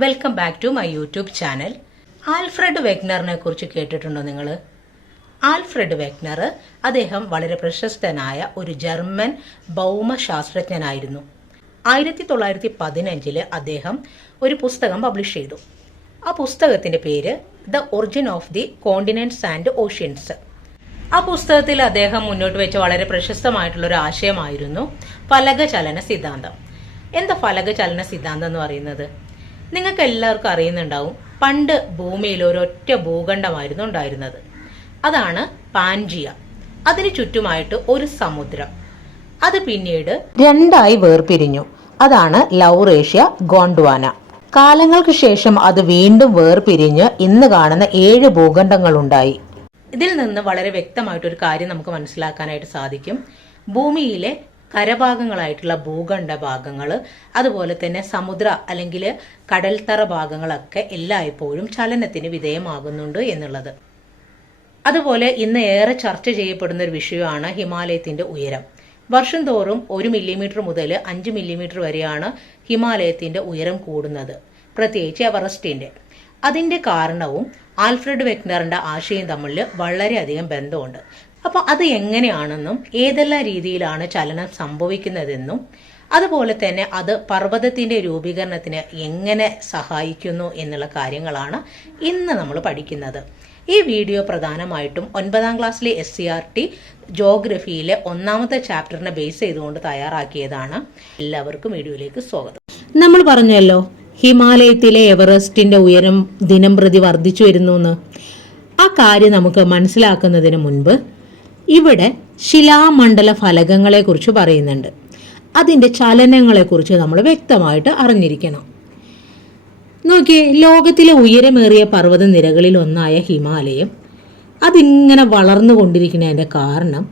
Welcome back to my YouTube channel. Alfred വെഗ്നറിനെ കുറിച്ച് കേട്ടിട്ടുണ്ടോ നിങ്ങൾ? ആൽഫ്രഡ് വെഗ്നർ അദ്ദേഹം വളരെ പ്രശസ്തനായ ഒരു ജർമ്മൻ ഭൗമശാസ്ത്രജ്ഞനായിരുന്നു. 1915 അദ്ദേഹം ഒരു പുസ്തകം പബ്ലിഷ് ചെയ്തു. ആ പുസ്തകത്തിന്റെ പേര് the origin of the continents and oceans. ആ പുസ്തകത്തിൽ അദ്ദേഹം മുന്നോട്ട് വെച്ച വളരെ പ്രശസ്തമായിട്ടുള്ള ഒരു ആശയമായിരുന്നു ഫലകചലന സിദ്ധാന്തം. എന്താ ഫലകചലന സിദ്ധാന്തം എന്ന് പറയുന്നത്? നിങ്ങൾക്ക് എല്ലാവർക്കും അറിയുന്നുണ്ടാവും, പണ്ട് ഭൂമിയിൽ ഒരൊറ്റ ഭൂഖണ്ഡമായിരുന്നു ഉണ്ടായിരുന്നത്. അതാണ് പാൻജിയ. അതിനു ചുറ്റുമായിട്ട് ഒരു സമുദ്രം. അത് പിന്നീട് രണ്ടായി വേർപിരിഞ്ഞു. അതാണ് ലൗറേഷ്യ, ഗോണ്ട്വാന. കാലങ്ങൾക്ക് ശേഷം അത് വീണ്ടും വേർപിരിഞ്ഞ് ഇന്ന് കാണുന്ന 7 ഭൂഖണ്ഡങ്ങളുണ്ടായി. ഇതിൽ നിന്ന് വളരെ വ്യക്തമായിട്ടൊരു കാര്യം നമുക്ക് മനസ്സിലാക്കാനായിട്ട് സാധിക്കും. ഭൂമിയിലെ കരഭാഗങ്ങളായിട്ടുള്ള ഭൂഖണ്ഡ ഭാഗങ്ങൾ, അതുപോലെ തന്നെ സമുദ്ര അല്ലെങ്കിൽ കടൽത്തറ ഭാഗങ്ങളൊക്കെ എല്ലായ്പ്പോഴും ചലനത്തിന് വിധേയമാകുന്നുണ്ട് എന്നുള്ളത്. അതുപോലെ ഇന്ന് ഏറെ ചർച്ച ചെയ്യപ്പെടുന്ന ഒരു വിഷയമാണ് ഹിമാലയത്തിന്റെ ഉയരം. വർഷം തോറും 1 മില്ലിമീറ്റർ മുതൽ 5 മില്ലിമീറ്റർ വരെയാണ് ഹിമാലയത്തിന്റെ ഉയരം കൂടുന്നത്, പ്രത്യേകിച്ച് എവറസ്റ്റിന്റെ. അതിന്റെ കാരണവും ആൽഫ്രഡ് വെഗ്നറിന്റെ ആശയം തമ്മിൽ വളരെയധികം ബന്ധമുണ്ട്. അപ്പോൾ അത് എങ്ങനെയാണെന്നും ഏതെല്ലാം രീതിയിലാണ് ചലനം സംഭവിക്കുന്നതെന്നും അതുപോലെ തന്നെ അത് പർവ്വതത്തിന്റെ രൂപീകരണത്തിന് എങ്ങനെ സഹായിക്കുന്നു എന്നുള്ള കാര്യങ്ങളാണ് ഇന്ന് നമ്മൾ പഠിക്കുന്നത്. ഈ വീഡിയോ പ്രധാനമായിട്ടും 9ാം ക്ലാസ്സിലെ SCRT ജോഗ്രഫിയിലെ 1ാമത്തെ ചാപ്റ്ററിനെ ബേസ് ചെയ്തുകൊണ്ട് തയ്യാറാക്കിയതാണ്. എല്ലാവർക്കും വീഡിയോയിലേക്ക് സ്വാഗതം. നമ്മൾ പറഞ്ഞല്ലോ, ഹിമാലയത്തിലെ എവറസ്റ്റിന്റെ ഉയരം ദിനം പ്രതി വർദ്ധിച്ചു വരുന്നു എന്ന്. ആ കാര്യം നമുക്ക് മനസ്സിലാക്കുന്നതിന് മുൻപ് ഇവിടെ ശിലാമണ്ഡല ഫലകങ്ങളെ കുറിച്ച് പറയുന്നുണ്ട്. അതിന്റെ ചലനങ്ങളെ കുറിച്ച് നമ്മൾ വ്യക്തമായിട്ട് അറിഞ്ഞിരിക്കണം. നോക്കിയേ, ലോകത്തിലെ ഉയരമേറിയ പർവ്വത നിരകളിൽ ഒന്നായ ഹിമാലയം അതിങ്ങനെ വളർന്നുകൊണ്ടിരിക്കുന്നതിന്റെ കാരണം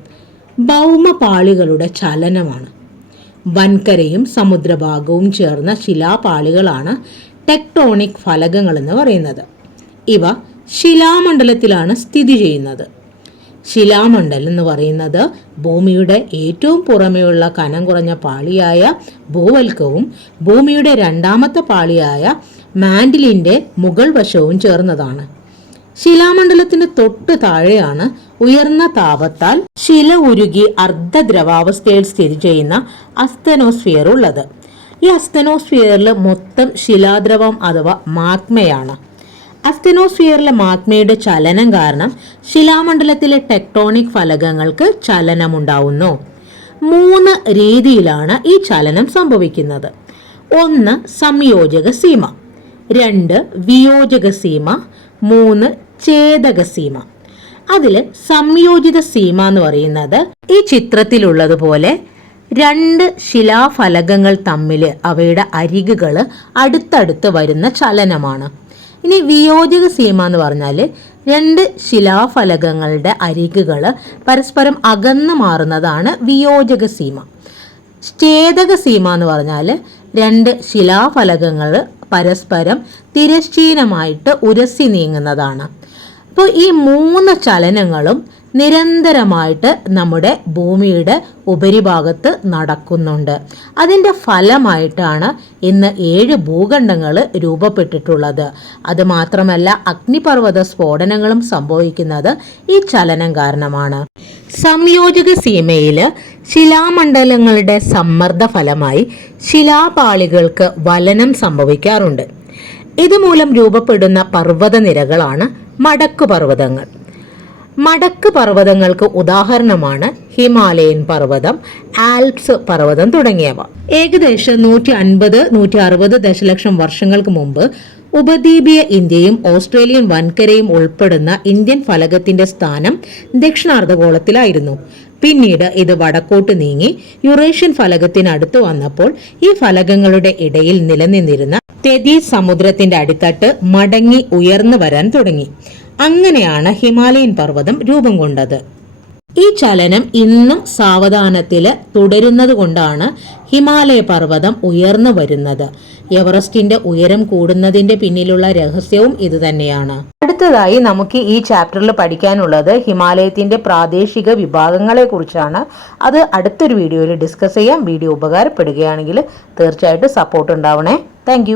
ഭൗമപാളികളുടെ ചലനമാണ്. വൻകരയും സമുദ്രഭാഗവും ചേർന്ന ശിലാപാളികളാണ് ടെക്ടോണിക് ഫലകങ്ങൾ എന്ന് പറയുന്നത്. ഇവ ശിലാമണ്ഡലത്തിലാണ് സ്ഥിതി ചെയ്യുന്നത്. ശിലാമണ്ഡലം എന്ന് പറയുന്നത് ഭൂമിയുടെ ഏറ്റവും പുറമെയുള്ള കനം കുറഞ്ഞ പാളിയായ ഭൂവൽക്കവും ഭൂമിയുടെ 2ാമത്തെ പാളിയായ മാൻഡിലിന്റെ മുകൾ വശവും ചേർന്നതാണ്. ശിലാമണ്ഡലത്തിന് തൊട്ട് താഴെയാണ് ഉയർന്ന താപത്താൽ ശില ഉരുകി അർദ്ധദ്രവാവസ്ഥയിൽ സ്ഥിതി ചെയ്യുന്ന അസ്തനോസ്ഫിയർ ഉള്ളത്. ഈ അസ്തനോസ്ഫിയറിൽ മൊത്തം ശിലാദ്രവം അഥവാ മാഗ്മയാണ്. അസ്തനോസ്ഫിയറിലെ മാഗ്മയുടെ ചലനം കാരണം ശിലാമണ്ഡലത്തിലെ ടെക്ടോണിക് ഫലകങ്ങൾക്ക് ചലനമുണ്ടാവുന്നു. 3 രീതിയിലാണ് ഈ ചലനം സംഭവിക്കുന്നത്. 1 സംയോജക സീമ, 2 വിയോജക സീമ, 3 ഛേദക സീമ. അതില് സംയോജിത സീമ എന്ന് പറയുന്നത് ഈ ചിത്രത്തിലുള്ളതുപോലെ 2 ശിലാഫലകങ്ങൾ തമ്മിൽ അവയുടെ അരികുകൾ അടുത്തടുത്ത് വരുന്ന ചലനമാണ്. ഇനി വിയോജക സീമ എന്ന് പറഞ്ഞാൽ 2 ശിലാഫലകങ്ങളുടെ അരികുകൾ പരസ്പരം അകന്നു മാറുന്നതാണ് വിയോജക സീമ. ഛേദക സീമ എന്ന് പറഞ്ഞാൽ 2 ശിലാഫലകങ്ങൾ പരസ്പരം തിരശ്ചീനമായിട്ട് ഉരസി നീങ്ങുന്നതാണ്. അപ്പോൾ ഈ 3 ചലനങ്ങളും നിരന്തരമായിട്ട് നമ്മുടെ ഭൂമിയുടെ ഉപരിഭാഗത്ത് നടക്കുന്നുണ്ട്. അതിൻ്റെ ഫലമായിട്ടാണ് ഇന്ന് 7 ഭൂഖണ്ഡങ്ങൾ രൂപപ്പെട്ടിട്ടുള്ളത്. അത് മാത്രമല്ല, അഗ്നിപർവ്വത സ്ഫോടനങ്ങളും സംഭവിക്കുന്നത് ഈ ചലനം കാരണമാണ്. സംയോജക സീമയിൽ ശിലാമണ്ഡലങ്ങളുടെ സമ്മർദ്ദ ഫലമായി ശിലാപാളികൾക്ക് വലനം സംഭവിക്കാറുണ്ട്. ഇതുമൂലം രൂപപ്പെടുന്ന പർവ്വതനിരകളാണ് മടക്കു പർവ്വതങ്ങൾ. മടക്ക് പർവ്വതങ്ങൾക്ക് ഉദാഹരണമാണ് ഹിമാലയൻ പർവ്വതം, ആൽപ്സ് പർവ്വതം തുടങ്ങിയവ. ഏകദേശം 150-160 ദശലക്ഷം വർഷങ്ങൾക്ക് മുമ്പ് ഉപദ്വീപീയ ഇന്ത്യയും ഓസ്ട്രേലിയൻ വൻകരയും ഉൾപ്പെടുന്ന ഇന്ത്യൻ ഫലകത്തിന്റെ സ്ഥാനം ദക്ഷിണാർദ്ധഗോളത്തിലായിരുന്നു. പിന്നീട് ഇത് വടക്കോട്ട് നീങ്ങി യുറേഷ്യൻ ഫലകത്തിനടുത്ത് വന്നപ്പോൾ ഈ ഫലകങ്ങളുടെ ഇടയിൽ നിലനിന്നിരുന്ന തെതീസ് സമുദ്രത്തിന്റെ അടിത്തട്ട് മടങ്ങി ഉയർന്നു വരാൻ തുടങ്ങി. അങ്ങനെയാണ് ഹിമാലയൻ പർവ്വതം രൂപം കൊണ്ടത്. ഈ ചലനം ഇന്നും സാവധാനത്തില് തുടരുന്നത് കൊണ്ടാണ് ഹിമാലയ പർവ്വതം ഉയർന്നു വരുന്നത്. എവറസ്റ്റിന്റെ ഉയരം കൂടുന്നതിന്റെ പിന്നിലുള്ള രഹസ്യവും ഇതുതന്നെയാണ്. അടുത്തതായി നമുക്ക് ഈ ചാപ്റ്ററിൽ പഠിക്കാനുള്ളത് ഹിമാലയത്തിന്റെ പ്രാദേശിക വിഭാഗങ്ങളെ കുറിച്ചാണ്. അത് അടുത്തൊരു വീഡിയോയിൽ ഡിസ്കസ് ചെയ്യാം. വീഡിയോ ഉപകാരപ്പെടുകയാണെങ്കിൽ തീർച്ചയായിട്ടും സപ്പോർട്ട് ഉണ്ടാവണേ. താങ്ക്